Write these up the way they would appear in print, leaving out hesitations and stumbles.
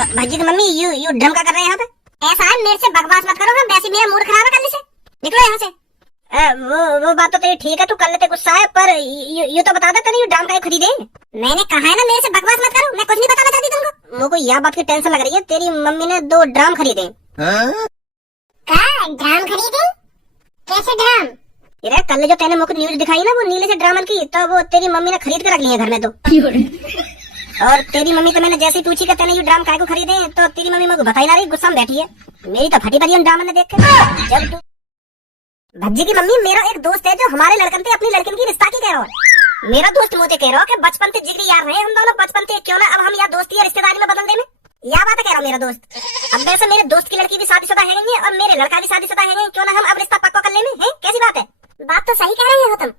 भज्जी की mummy you drum का कर रहे हैं यहाँ पे? ऐसा है, मेरे से बकवास मत करो, वैसे मेरा मूड खराब है, कल से निकलो यहाँ से। वो बात तो तेरी ठीक है, तू कर लेते गुस्सा है, पर यू तो बता दे तेरे यू ड्रम का खरीदे। मैंने कहा है ना मेरे से बकवास मत करो, मैं कुछ नहीं बताना चाहती तुमको। मुझको यह बात की टेंशन लग रही है, तेरी मम्मी ने 2 ड्रम खरीदे। ड्रम खरीदे? कैसे ड्रम? ये कल जो तेने मुझको न्यूज दिखाई ना वो नीले से ड्रामन की, तो वो तेरी मम्मी ने खरीद कर रख ली है घर में। तो और तेरी मम्मी तो मैंने जैसे ही पूछी कि तेने ये ड्राम काय को खरीदे, तो तेरी मम्मी मुझको बता ही ना रही, गुस्सा में बैठी है। मेरी तो फटी पड़ी ड्रामन ने देख के। जब तू भज्जी की मम्मी, मेरा एक दोस्त है जो हमारे लड़कन से अपनी लड़कन की रिश्ता की कह रहा है। मेरा दोस्त मुझे कह रहा है कि बचपन से जिगरी यार रहे हम दोनों, बचपन से क्यों ना अब हम यार दोस्ती या रिश्तेदारी में बदल दे में। यह बात कह रहा हूँ मेरा दोस्त। अब वैसे मेरे दोस्त की लड़की भी शादीशुदा है और मेरे लड़का भी शादीशुदा है, क्यों ना हम अब रिश्ता पक्का कर ले में है? कैसी बात है? बात तो सही कह रहे हो तुम।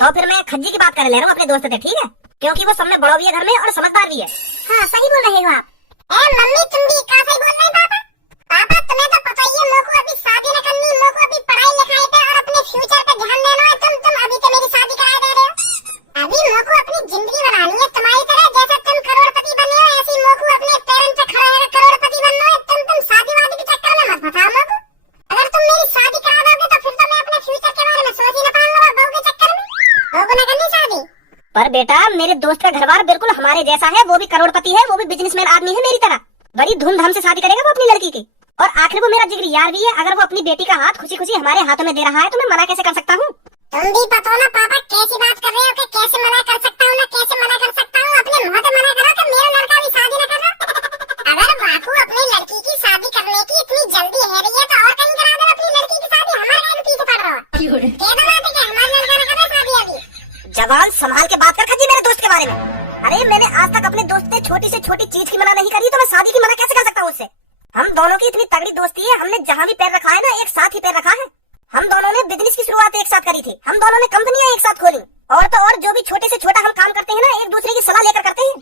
तो फिर मैं खज्जी की बात कर ले रहा हूँ अपने दोस्त से, ठीक है? क्योंकि वो सब में बड़ा भी है घर में और समझदार भी है। हाँ सही बोल रहे हो आप। मम्मी तुम भी क्या सही बोल रहे पापा? पापा तुम्हें तो पता ही है, मेरे को अभी शादी न करनी, मेरे को अभी पढ़ाई लिखाई पे और अपने फ्यूचर पे ध्यान देना है। तुम अभी तो मेरी शादी करा दे रहे हो। अभी मेरे को अपनी जिंदगी बनानी है तुम्हारी तरह, जैसा तुम करोड़पति बने हो ऐसी मेरे को अपने पैरों पे खड़ा होकर करोड़पति बनना है। तुम शादी वादी के चक्कर में मत फंसाओ मेरे को। अगर तुम मेरी शादी करा दोगे तो फिर तो मैं अपने फ्यूचर के बारे में सोच ही न पाऊंगा बहू के चक्कर में। बहू को न करनी शादी। पर बेटा मेरे दोस्त का घरबार बिल्कुल हमारे जैसा है, वो भी करोड़पति है, वो भी बिजनेसमैन आदमी है मेरी तरह। बड़ी धूमधाम से शादी करेगा वो अपनी लड़की की, और आखिर वो मेरा जिगरी यार भी है। अगर वो अपनी बेटी का हाथ खुशी खुशी हमारे हाथों में दे रहा है तो मैं मना कैसे कर सकता हूँ? तुम भी पता ना पापा कैसी बात कर रहे हो कि कैसे मना कर सकता हूँ, ना कैसे मना कर सकता हूँ। अपने मुंह से मना करो कि मेरा लड़का भी शादी न कर रहा। अगर वाकू अपनी लड़की की शादी करने की इतनी जल्दी है रही है तो और कहीं करा दो अपनी लड़की की शादी, हमारे पीछे पड़ रहा है। कह दो बात कि हमारा लड़का न करे शादी अभी। जवान संभाल के बात कर खज्जी मेरे दोस्त के बारे में। अरे मैंने आज तक अपने दोस्त से छोटी से छोटी चीज की मना नहीं करी, तो मैं शादी की मना कैसे कर सकता हूँ उससे? हम दोनों की इतनी तगड़ी दोस्ती है, हमने जहाँ भी पैर रखा है ना एक साथ ही पैर रखा है। हम दोनों ने बिजनेस की शुरुआत एक साथ करी थी, हम दोनों ने कंपनियां एक साथ खोली, और तो और जो भी छोटे से छोटा हम काम करते हैं ना एक दूसरे की सलाह लेकर करते हैं।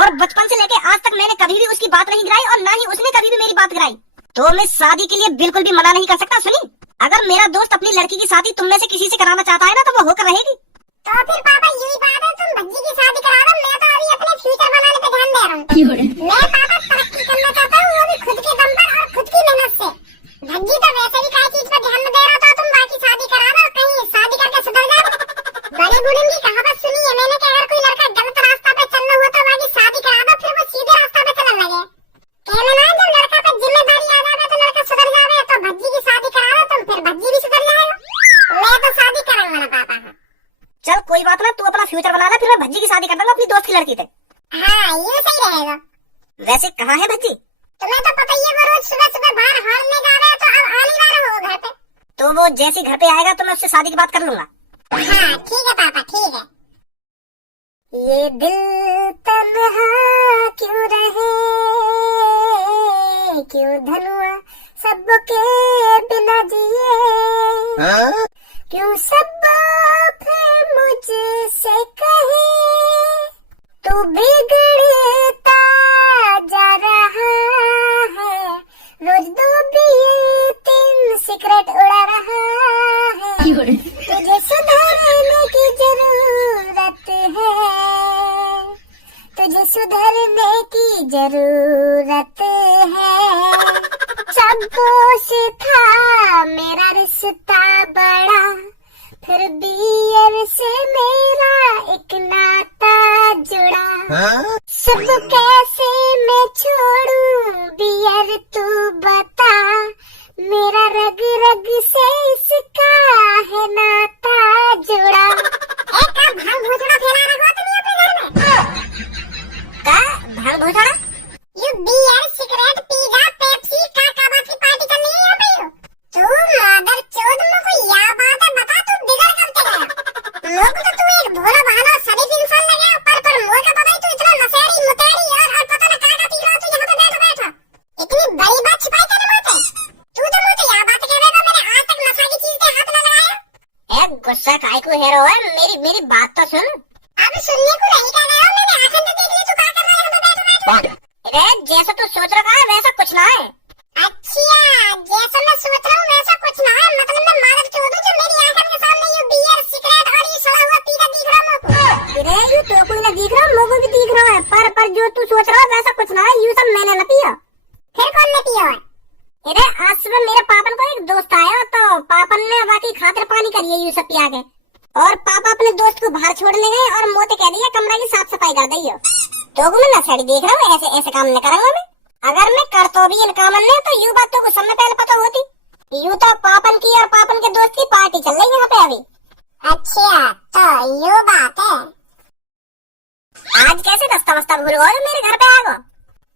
और बचपन से लेके आज तक मैंने कभी भी उसकी बात नहीं गिराई और ना ही उसने कभी भी मेरी बात गिराई। तो मैं शादी के लिए बिल्कुल भी मना नहीं कर सकता। सुनी, अगर मेरा दोस्त अपनी लड़की की शादी तुम में से किसी से कराना चाहता है ना तो वो होकर रहेगी। तो फिर पापा यही बात है, तुम भज्जी की शादी करा दो, मैं तो अभी अपने फ्यूचर बनाने पे ध्यान दे रहा हूँ। मैं पापा तरक्की करना चाहता हूँ, वो भी खुद के दम पर और खुद की मेहनत से। भज्जी तो वैसे भी कई चीज पर ध्यान में दे रहा था, तुम बाकी शादी करा दो, कहीं शादी करके सुधर जाओ। बड़े बूढ़े की कहावत सुनी है मैंने कि अगर कोई लड़का गलत रास्ता पे चलना हुआ तो बाकी शादी करा दो, फिर वो सीधे रास्ता पे चलने लगे। कहना ना जब लड़का पे जिम्मेदारी आ जाए तो लड़का सुधर जाए, तो भज्जी की शादी करा दो तुम, फिर भज्जी भी सुधर जाएगा। मैं तो शादी करूंगा ना पापा। चल कोई बात ना, तू अपना फ्यूचर बना ले, फिर मैं भज्जी की शादी कर दूंगा अपनी दोस्त की लड़की से। हाँ ये सही रहेगा। वैसे कहाँ है भज्जी? तुम्हें तो पता ही है वो रोज सुबह सुबह बाहर हॉल में जा रहा है, तो अब आ नहीं रहा है वो घर पे। तो वो जैसे घर पे आएगा तो मैं उससे शादी की बात कर लूंगा। हाँ ठीक है पापा ठीक है। ये दिल तन्हा क्यों रहे, क्यों धनुआ सबके बिना जिए, क्यों सब मुझसे कहे तू बिगड़ता जा रहा है, रोज 2-3 सिगरेट उड़ा रहा है, तुझे सुधरने की जरूरत है, तुझे सुधरने की जरूरत है। सब कुछ था मेरा रिश्ता बड़ा, फिर बियर से मेरा एक नाता जुड़ा। सब कैसे मैं छोड़ूं बियर तू बता, मेरा रग रग से इसका है नाता जुड़ा। एक भांग भोजड़ा फैला रखा तुम अपने घर में? क्या भांग भोजड़ा? यू बियर सिगरेट पिज़्ज़ा पेप्सी का बात की पार्टी करनी है यहाँ पे? तू मदर चोद मुझको यह बात है बता, तू बिगड़ कब तक गया? मुझको तो तू एक भोला भाला शरीफ इंसान लगा, पर मुझे पता ही तू इतना नशेड़ी मुतेड़ी और पता न क्या पी रहा तू यहाँ पे बैठा। इतनी बड़ी बात छिपाई कर रहा है तू तो मुझे यह बात कह रहा था मैंने आज तक नशा की चीज पे हाथ न लगाया। ए गुस्सा काहे को है रो है, मेरी बात तो सुन। अब सुनने को नहीं कह रहा हूँ, मैंने आंखें तो देख ली तू क्या कर रहा है यहाँ पे बैठा। अरे जैसा तू सोच रहा है वैसा कुछ ना है। अच्छा जैसा मैं सोच रहा हूँ वैसा कुछ ना है, मतलब मैं मादर चोद हूँ जो मेरी आंखों के सामने ये बियर सिगरेट और ये सड़ा हुआ पीता दिख रहा मुझको। अरे ये तो कोई ना दिख रहा, मुझको भी दिख रहा है, पर जो तू सोच रहा है वैसा कुछ ना है, ये सब मैंने न पिया। सुबह मेरे पापन को एक दोस्त आया तो पापन ने बाकी खातिर पानी करिए यूं सब पिया के, और पापा अपने दोस्त को बाहर छोड़ने गए और मोते कह दिया कमरा की साफ सफाई कर दियो। तो मैं नशेड़ी देख रहा हूँ, ऐसे ऐसे काम नहीं करूंगा मैं। अगर मैं कर तो भी इन कामन ने तो यूं बात तो कुछ समय पहले पता होती। यूं तो पापन की और पापन के दोस्त की पार्टी चल रही है यहाँ पे अभी। अच्छा तो यूं बात है। आज कैसे रास्ता वस्ता भूल गए मेरे घर पे आ गो?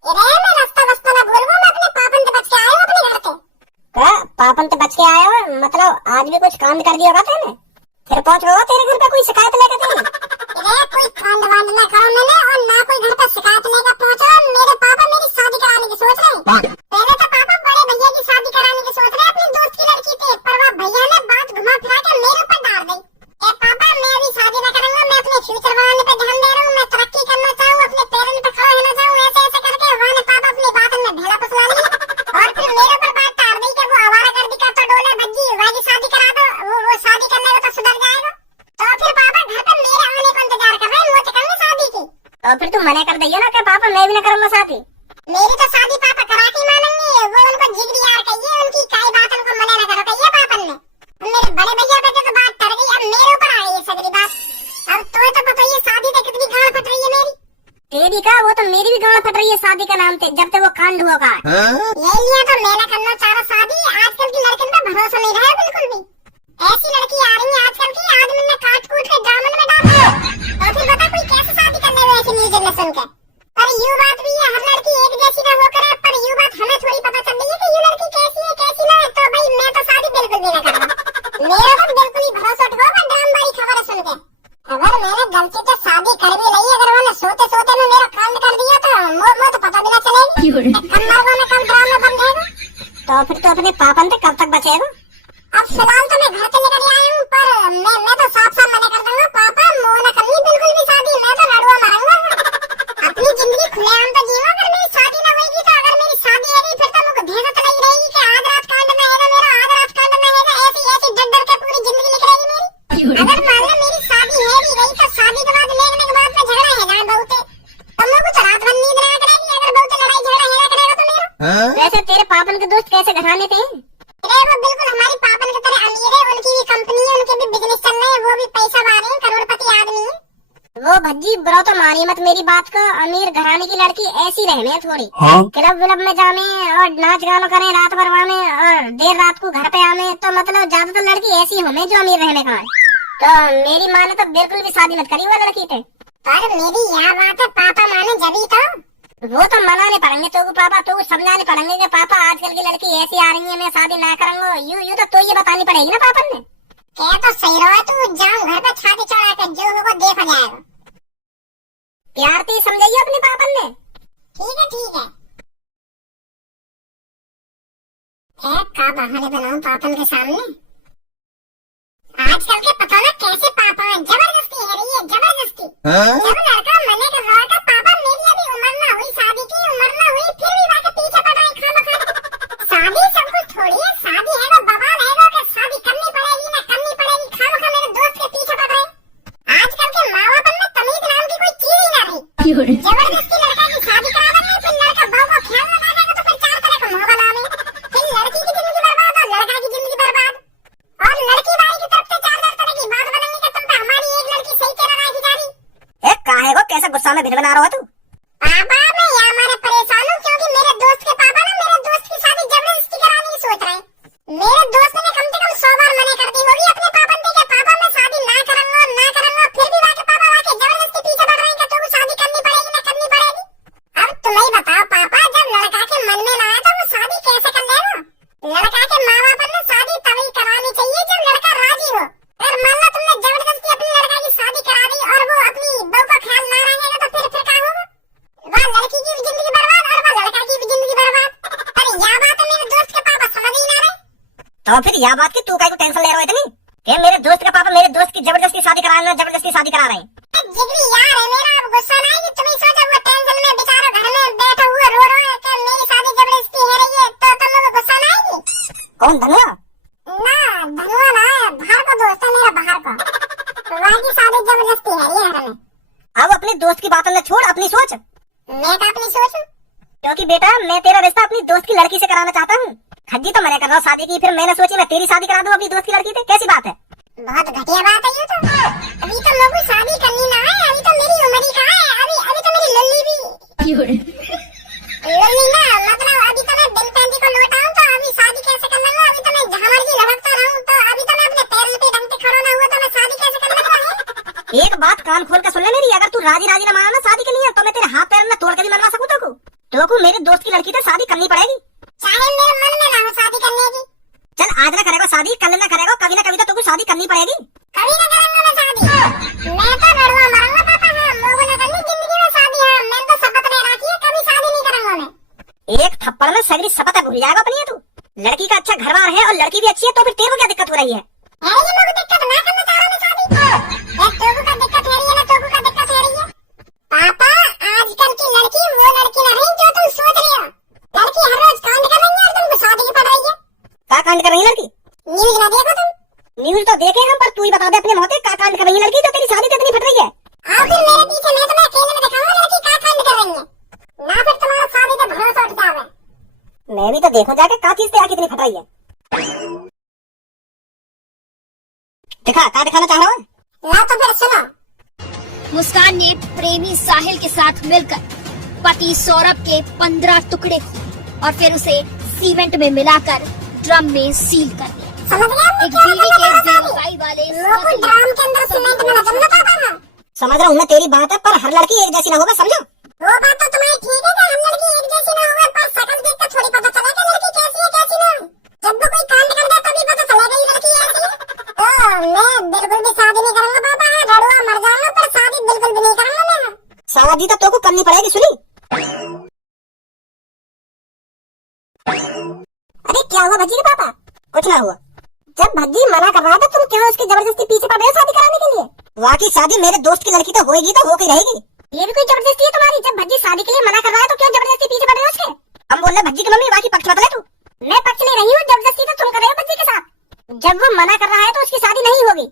अरे मैं रास्ता वस्ता ना भूल गो, मैं अपने पापन से बच के आया हूँ अपने घर पे। क्या पापन से बच के आया हो? मतलब आज भी कुछ कांड कर दिया होगा तेने? फिर पहुंच गया तेरे घर पे कोई शिकायत लेकर तेरी? अरे कोई कांड वांड ना करो मैंने, और ना कोई घर पे शिकायत लेकर पहुंचा। मेरे पापा मेरी शादी कराने की सोच रहे हैं। पहले तो पापा बड़े भैया की शादी कराने की सोच रहे हैं अपनी दोस्त की लड़की से, पर वह भैया ने बात घुमा फिरा के मेरे ऊपर डाल दी। पापा मैं अभी शादी न करूंगा, मैं अपने फ्यूचर बनाने पे ध्यान दे रहा हूँ, मैं तरक्की करना चाहूँ, अपने पैरों पे खड़ा होना चाहूँ। ऐसे ऐसे करके वहाँ पापा अपनी बात में ढेला फसला लिया और फिर मेरे ऊपर बात टाल दी कि वो आवारा गर्दी का तो डोले भज्जी वही शादी करा दो, वो शादी करने को तो सुधर जाएगा। तो फिर पापा घर पर मेरे आने का इंतजार कर रहे हैं, मुझे करनी शादी की। तो फिर तुम मना कर दिया ना कि पापा मैं भी न करूंगा शादी। मेरी तो शादी पापा करा के मानेंगे, वो उनको जिगरी यार कहिए, उनकी काई बात उनको मना न करो कहिए पापन ने। मेरे बड़े भैया पे तो बात टर गई, अब मेरे ऊपर आ गई है सगरी बात। अब तो पता ही शादी तक कितनी गांड फट रही है मेरी। तेरी का वो तो मेरी भी गांड फट रही है शादी का नाम से, जब तक वो कांड होगा। ये लिया तो मैं न करना चाह रहा शादी। आजकल की लड़कियों का भरोसा नहीं रहा बिल्कुल भी। ऐसी लड़की आ रही है आजकल की, आदमी ने काट कूट के दामन में डाल दिया। तो फिर बता कोई कैसे शादी करने में ऐसी न्यूज़ में सुनकर। पर यूं बात भी है, हर लड़की एक जैसी ना होकर है, पर यूं बात हमें थोड़ी पता चल रही है कि ये लड़की कैसी है कैसी ना है। तो भाई मैं तो शादी बिल्कुल भी ना करूंगा, मेरा तो बिल्कुल ही भरोसा उठ गया ड्रामबारी खबर सुन के। अगर मैंने गलती से शादी कर भी ली, अगर मैंने सोते सोते में मेरा कांड कर दिया तो मुझे तो पता भी ना चलेगी। कब मरवा में कब ड्रामा बन जाएगा। तो फिर तो अपने पापन से कब तक बचेगा? अब फिलहाल तो मैं घर से निकल आया हूँ, पर मैं तो साफ साफ मना कर दूंगा पापा मोह न करनी बिल्कुल भी शादी। मैं तो लड़ुआ मारूंगा, अपनी जिंदगी खुलेआम तो जीवा। अगर मेरी शादी न होगी तो अगर मेरी शादी है फिर तो मुझे भेजा तो नहीं रहेगी कि आज रात कांड में है मेरा, आज रात कांड में है। ऐसी ऐसी डर डर के पूरी जिंदगी निकलेगी मेरी। अगर मान लो मेरी शादी है भी गई तो शादी के बाद लेने के बाद में झगड़ा है जहाँ बहुत, तो मुझे कुछ रात भर नींद ना करेगी अगर बहुत लड़ाई झगड़ा है करेगा तो मेरा। वैसे तेरे पापन के दोस्त कैसे घर आने थे? अरे वो बिल्कुल हमारी पापन की तरह अमीर है, उनकी भी कंपनी है, उनके भी बिजनेस चल रहे हैं, वो भी पैसा वाले हैं, करोड़पति आदमी है। वो भज्जी बुरा तो मारी मत मेरी बात को, अमीर घराने की लड़की ऐसी रहने थोड़ी। क्लब विलब में जाने और नाच गाना करें रात भर वाने और देर रात को घर पे आने, तो मतलब ज्यादातर लड़की ऐसी होने जो अमीर रहने का है। तो मेरी माँ ने तो बिल्कुल भी शादी मत करी वो लड़की थे। पर मेरी यह बात है पापा माने जभी तो वो तो मनाने पड़ेंगे तो पापा, तो समझाने पड़ेंगे कि पापा आजकल की लड़की ऐसी आ रही है, मैं शादी ना करूंगा। यूं तो ये बतानी पड़ेगी ना पापा ने। क्या तो सही रहा तू, जाऊं घर पे छाती चढ़ा कर जो होगा देखा जाएगा। प्यार से समझाइए अपने पापा ने। ठीक है ठीक है। का बहाने बनाऊं पापन के सामने। आजकल के पता ना कैसे पापा जबरदस्ती है रही है, जबरदस्ती। जब लड़का मने कर रहा था पापा मेरी अभी उम्र ना हुई शादी की, उम्र ना हुई फिर भी बाकी पीछे पड़ रहे खामखा। शादी सब कुछ थोड़ी है, शादी है वो बवाल है वो कि शादी करनी पड़ेगी ना करनी पड़ेगी, खामखा मेरे दोस्त के पीछे पड़ रहे। आजकल के माँ बाप में तमीज नाम की कोई चीज ही ना रही। जबरदस्ती लड़का की शादी करा देंगे, फिर लड़का बहू को ख्याल में आ जाएगा तो फिर चार तरह का मोह बनाने, फिर लड़की की जिंदगी बर्बाद और लड़का की जिंदगी बर्बाद। और लड़की वाली की तरफ से 4,000 तरह की बात बनेंगी कि तुम पे हमारी एक लड़की सही तेरा राजी जा रही। काहे को कैसा गुस्सा में भिड़ बना रहा तू? पापा मैं यहाँ मारे परेशान हूँ क्योंकि मेरे दोस्त के पापा ना मेरे दोस्त की शादी जबरदस्ती कराने की सोच रहे हैं। मेरे दोस्त ने कम से कम 100 बार मना कर दी होगी अपने पापा ने कि पापा मैं शादी ना करूंगा ना करूंगा, फिर भी वाके पापा वाके जबरदस्ती पीछे पड़ रहे हैं कि तुमको शादी करनी पड़ेगी ना करनी पड़ेगी। अब तुम ही बताओ पापा, जब लड़का के मन में ना आया तो वो शादी कैसे कर लेगा? लड़का के माँ बाप ने शादी तभी करानी चाहिए जब लड़का राजी हो। अगर मान लो तुमने जबरदस्ती अपने लड़का की शादी करा दी और वो अपनी बहू का ख्याल ना रखेगा तो फिर क्या होगा? वह लड़की की भी जिंदगी बर्बाद और वह लड़का की भी जिंदगी बर्बाद। पर यह बात मेरे दोस्त के पापा समझ ही ना रहे। तो फिर यह बात की तू काहे को टेंशन ले रहा है इतनी कि मेरे दोस्त का पापा मेरे दोस्त की जबरदस्ती शादी करा रहे हैं? जिगरी यार है मेरा, अब गुस्सा ना आएगी। तुम ही सोचो वो टेंशन में बेचारा घर में बैठा हुआ रो रहा है कि मेरी शादी जबरदस्ती हो रही है, तो तुम लोगों को गुस्सा ना आएगी? कौन धनुआ? ना धनुआ ना है, बाहर का दोस्त है मेरा, बाहर का। वहाँ की शादी जबरदस्ती है रही है घर में। अब अपने दोस्त की बातों में छोड़ अपनी सोच। मैं क्या अपनी सोच? क्योंकि बेटा मैं तेरा रिश्ता अपनी दोस्त की लड़की से कराना चाहता हूँ। खज्जी तो मैंने कर रहा हूँ शादी की, फिर मैंने सोची मैं तेरी शादी करा दूं अपनी दोस्त की लड़की से, कैसी बात है? बहुत घटिया बात है ये तो। अभी तो लोगों शादी करनी ना है, अभी तो मेरी उम्र ही कहाँ है, अभी तो मेरी लल्ली भी लल्ली ना, मतलब अभी तो मैं बिन पैंती को लौटाऊं तो अभी शादी कैसे कर लूंगा? अभी तो मैं जहाँ मर्जी लड़कता रहूं, तो अभी तो मैं अपने पैर पे ढंग से खड़ा ना हुआ तो मैं शादी कैसे कर लूंगा? एक बात कान खोल कर सुन ले मेरी, अगर तू राजी राजी ना माना ना शादी के लिए तो मैं तेरे हाथ पैर में तोड़ के भी मनवा सकूं तो मेरे दोस्त की लड़की से शादी करनी पड़ेगी, चाहे मेरे मन में ना हो शादी करने की। चल आज ना करेगा शादी, कल ना करेगा, कभी ना कभी तो तुमको शादी करनी पड़ेगी। कभी ना करूंगा मैं शादी, मैं तो लड़वा मरूंगा पापा। हाँ, लोगों ने करनी जिंदगी में शादी। हाँ, मैंने तो शपथ ले रखी है, कभी शादी नहीं करूंगा मैं। एक थप्पड़ में सगरी शपथ भूल जाएगा अपनी है तू। लड़की का अच्छा घर बार है और लड़की भी अच्छी है, तो फिर तेरे को क्या दिक्कत हो रही है? अरे ये लोग दिक्कत ना करना चाह रहे हैं शादी। एक तोबू का दिक्कत है रही है ना, तोबू का दिक्कत है रही है। पापा आजकल की लड़की वो लड़की ना रही जो तुम सोच रहे हो। लड़की हर रोज कांड कर रही है और तुमको शादी की पड़ रही है। क्या कांड कर रही है लड़की? न्यूज ना देखो तुम? न्यूज तो देखे हम, पर तू ही बता दे अपने मोते क्या कांड कर रही है लड़की जो तेरी शादी तो इतनी फट रही है? आओ फिर मेरे पीछे, मैं तुम्हें अकेले में दिखाऊंगा लड़की क्या कांड कर रही है, ना फिर तुम्हारा शादी पे भरोसा उठ जावे। मैं भी तो देखूं जाके क्या चीज तेरा कितनी फट रही है। दिखा क्या दिखाना चाह रहा है? ला तो फिर सुनो। मुस्कान ने प्रेमी साहिल के साथ मिलकर पति सौरभ के 15 टुकड़े किए और फिर उसे सीमेंट में मिलाकर ड्रम में सील कर दिया। समझ गए? एक बीवी के बेवफाई वाले लोगों ड्राम के अंदर सीमेंट में जमना पाता है। समझ रहा हूँ मैं तेरी बात है, पर हर लड़की एक जैसी ना होगा, समझो? वो बात तो तुम्हारी ठीक है कि हम लड़की एक जैसी ना होगा, पर शकल देख कर थोड़ी पता चला कि लड़की कैसी है कैसी ना। जब वो कोई कांड कर दे तभी पता चलेगा ये लड़की ऐसी है। तो मैं बिल्कुल भी शादी नहीं करूंगा पापा। लड़ुआ मर जाऊंगा पर शादी बिल्कुल भी नहीं करूंगा मैं। शादी तो को करनी पड़ेगी, सुनी? अरे क्या हुआ भज्जी के पापा? कुछ ना हुआ। जब भज्जी मना कर रहा था तुम क्या उसकी जबरदस्ती पीछे पड़ रहे हो शादी कराने के लिए? वाकई शादी मेरे दोस्त की लड़की तो होगी तो होकर रहेगी। ये भी कोई जबरदस्ती है तुम्हारी? जब भज्जी शादी के लिए मना कर रहा है तो क्यों जबरदस्ती पीछे पड़ रहे हो उसके? हम बोल रहे भज्जी की मम्मी, बाकी पक्ष बदले तू। मैं पक्ष ले रही हूँ, जबरदस्ती तो तुम कर रहे हो भज्जी के साथ। जब वो मना कर रहा है तो उसकी शादी नहीं होगी,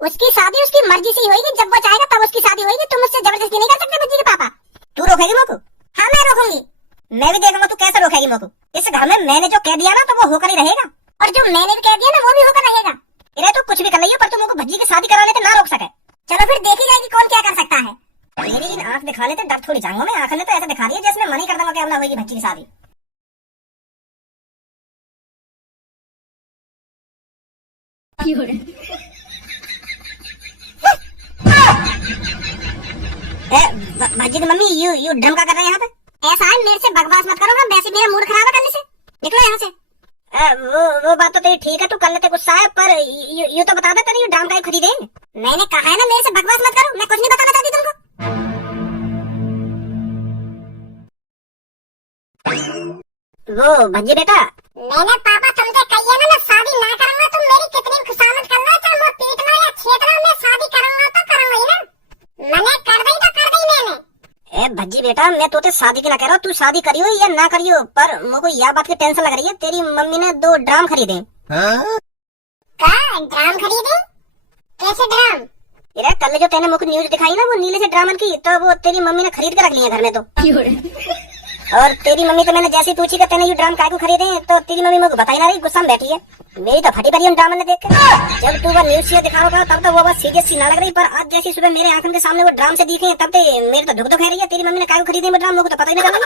उसकी शादी उसकी मर्जी से ही होगी। जब वो चाहेगा तब उसकी शादी होगी, तुम उससे जबरदस्ती नहीं कर सकते भज्जी के पापा। तू रोकेगी मोको? हाँ मैं रोकूंगी। मैं भी देखूंगा तू कैसे रोकेगी मोको। इस घर में मैंने जो कह दिया ना तो वो होकर ही रहेगा, और जो मैंने भी कह दिया ना वो भी होकर रहेगा। इन्हें तो कुछ भी कर रही है पर तुम मोको भज्जी की शादी कराने से ना रोक सके। चलो फिर देखी जाएगी कौन क्या कर सकता है। मेरी इन आंख दिखाने से डर थोड़ी जाऊंगा मैं। आंख ने तो ऐसा दिखा दिया जैसे मैं मना ही कर दूंगा कि अब ना होगी भज्जी की शादी। भज्जी की मम्मी यू ड्रम का कर रहे हैं यहाँ पे? ऐसा है, मेरे से बकवास मत करो, वैसे मेरा मूड खराब है करने से। निकलो यहाँ से। वो बात तो तेरी ठीक है, तू कर लेते गुस्सा है, पर यू तो बता दे तेरी ड्रम का खरीदे। मैंने कहा है ना मेरे से बकवास मत करो, मैं कुछ नहीं बताना चाहती तुमको। वो भज्जी बेटा, मैंने पापा तुमसे कही है ना मैं शादी ना करूंगा। तुम मेरी कितनी खुशामद करना, चाहे वो पीटना या छेड़ना, मैं शादी करूंगा तो करूंगा ही ना। मैंने कर दी तो कर दी मैंने। ए भज्जी बेटा, मैं तो शादी की ना कह रहा हूँ, तू शादी करियो या ना करियो, पर मुझको यह बात की टेंशन लग रही है। तेरी मम्मी ने 2 ड्राम खरीदे। क्या ड्राम खरीदे? कैसे ड्राम? यार कल जो तेने मुझको न्यूज दिखाई ना वो नीले से ड्रामन की, तो वो तेरी मम्मी ने खरीद के रख लिया घर में। तो और तेरी मम्मी तो मैंने जैसे पूछी कि तेने ये ड्राम काय को खरीदे, तो तेरी मम्मी मुझको बताई ना रही, गुस्सा में बैठी है। मेरी तो फटी पड़ी उन ड्रामन ने देख कर। जब तू वो न्यूज से दिखा रहा था तब तो वो बस सीरियस सी ना लग रही, पर आज जैसी सुबह मेरे आंखों के सामने वो ड्राम से दिखे तब तो मेरे तो दुख है रही है। तेरी मम्मी ने काय को खरीदे वो ड्राम, मुझको तो पता ही नहीं चला।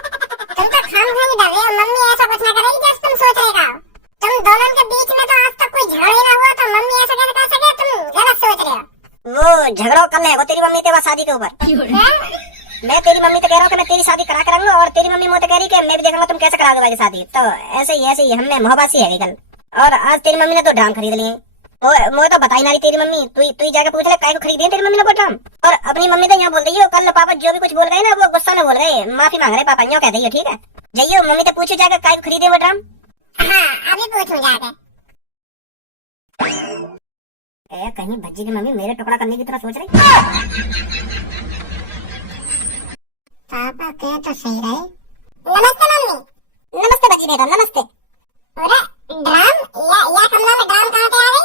तुम तो खाम डर रहे हो, मम्मी ऐसा कुछ ना करेगी जैसे तुम सोच रहे हो। तुम दोनों के बीच में तो आज तक कोई झगड़ा ही ना हुआ, तो मम्मी ऐसा कैसे कर सके? तुम गलत सोच रहे हो। वो झगड़ा कल है वो तेरी मम्मी तेरा शादी के ऊपर। मैं तेरी मम्मी तो कह रहा हूँ कि मैं तेरी शादी करा कराऊंगा, और तेरी मम्मी मुझे कह रही कि मैं भी देखूंगा तुम कैसे करा दोगे शादी। तो ऐसे ही हमें मोहब्बत है कल, और आज तेरी मम्मी ने 2 ड्राम खरीद लिए। मुझे तो बताई ना रही तेरी मम्मी। तू ही जाकर पूछ ले काय को खरीदी तेरी मम्मी ने वो ड्राम। और अपनी मम्मी तो यहाँ बोल रही हो कल पापा जो भी कुछ बोल गए ना वो गुस्सा में बोल गए, माफी मांग रहे पापा, यहाँ कह दी हो। ठीक है जाइयो मम्मी तो पूछो जाकर काय को खरीदे वो ड्राम। हाँ अभी पूछूं जाकर। कहीं भज्जी की मम्मी मेरे टुकड़ा करने की तरह सोच रही। पापा कह तो सही रहे। नमस्ते मम्मी। नमस्ते भज्जी बेटा, नमस्ते। अरे ड्राम या कमला में ड्राम कहाँ से आ गई?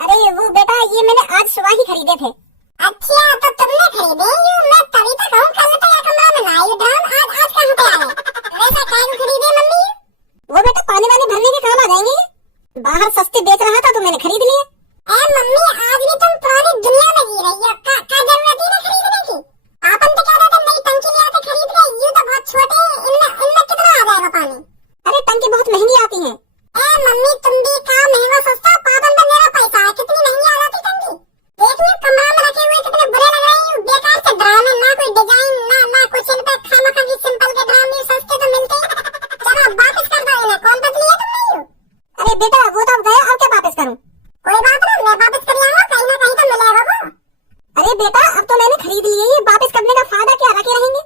अरे वो बेटा ये मैंने आज सुबह ही खरीदे थे। अच्छा तो तुमने खरीदे? मैं तभी तक कहूँ कल तो या कमला में ना ये ड्राम, आज कहाँ पे आ गए? वैसे काय को खरीदे मम्मी? वो बेटा पानी वानी भरने के काम बाहर सस्ते बेच रहा था तो मैंने खरीद लिए। ए मम्मी, आज भी तुम पुरानी दुनिया में जी रही हो। का जरूरत ही नहीं खरीदने की। आपन तो कह रहे थे नई टंकी ले आते खरीद ले, ये तो बहुत छोटे हैं, इनमें कितना आ जाएगा पानी। अरे टंकी बहुत महंगी आती है। ए मम्मी, तुम भी कहा महंगा सस्ता, पापन पे मेरा पैसा है, कितनी महंगी आ जाती टंकी। देख लो कमरा में रखे हुए कितने बुरे लग रहे हैं, बेकार से ड्रामे, ना कोई डिजाइन ना कुछ, इन पे खामखा की सिंपल के ड्रामे सस्ते तो मिलते हैं। चलो वापस कर दो इन्हें, कौन बदली है तुमने यूं? अरे बेटा वो तो अब गया, अब क्या वापस करूं? कोई बात नहीं, मैं वापस कर लाऊंगा, कहीं ना कहीं तो मिलेगा वो। अरे बेटा अब तो मैंने खरीद लिए, ये वापस करने का फायदा क्या, रखे रहेंगे।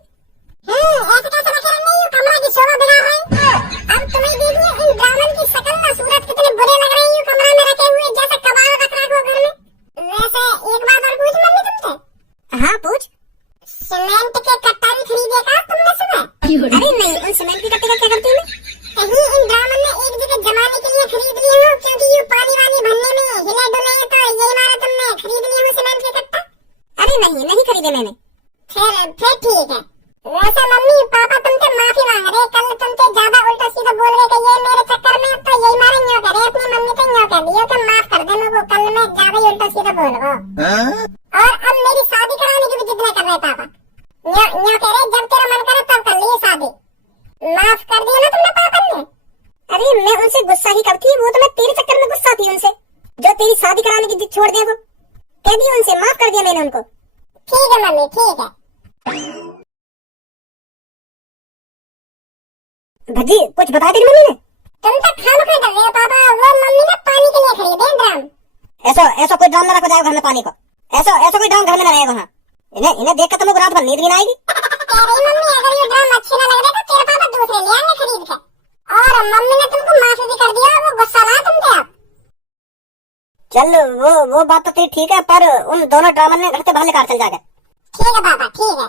ऐसे कैसे रखे रहेंगे, यूं कमरा की शोभा बिगाड़ रहे हैं। अब तुम्हें दीजिए इन ड्रामन की शक्ल ना सूरत कितने बुरे लग रहे हैं, यूं कमरा में रखे हुए जैसे कबाड़ रख रखा हो घर में। वैसे एक बात और पूछ मम्मी तुमसे? हाँ पूछ। सीमेंट के कट्टा भी खरीदे का तुमने सुना? अरे नहीं, उन सीमेंट की कट्टे का क्या करती मैं? कहीं इन ड्रामन ने एक जगह जमाने के लिए खरीद लिए हो, क्योंकि ये पानी वानी भरने में हिले डुले हैं, तो यही मारा तुमने खरीद लिए हो सीमेंट के कट्टा। अरे नहीं खरीदे मैंने। फिर ठीक है। वैसे मम्मी पापा तुमसे माफी मांग रहे, कल तुमसे ज्यादा उल्टा सीधा बोल रहे कि ये मेरे चक्कर में, तो यही मारे न्यों करे अपनी मम्मी से न्यों कह दियो कि माफ कर दे मुझको, कल मैं ज्यादा ही उल्टा सीधा बोल रहा हूँ। और अब मेरी शादी कराने की भी जिद नहीं कर रहे पापा, न्यों कह रहे जब तेरा मन करे तब कर लिए शादी। माफ कर दिया ना तुमने पापा ने? अरे मैं उनसे गुस्सा ही करती, वो तो मैं तेरे चक्कर में गुस्सा थी उनसे, जो तेरी शादी कराने की जिद छोड़ दे। वो कह दिया उनसे, माफ कर दिया मैंने उनको। ठीक है मम्मी, ठीक है। भजी कुछ बता तेरी मम्मी ने? तुम तो खामखा कर रहे हो पापा, वो मम्मी ने पानी के लिए खरीदे ड्राम। ऐसा कोई ड्राम न रखो जाएगा घर में पानी को, ऐसा कोई ड्राम घर में न रहेगा। हाँ इन्हें देख कर तुमको रात भर नींद भी ना आएगी। कह रही मम्मी अगर ये ड्राम अच्छे न लग रहे तो तेरे पापा दूसरे ले आएंगे खरीद के। और मम्मी ने तुमको माफी भी कर दिया, वो गुस्सा रहा तुमसे अब। चल वो बात तो तेरी ठीक है, पर उन दोनों ड्रामन ने घर से बाहर निकाल चल जाएगा। ठीक है पापा, ठीक है।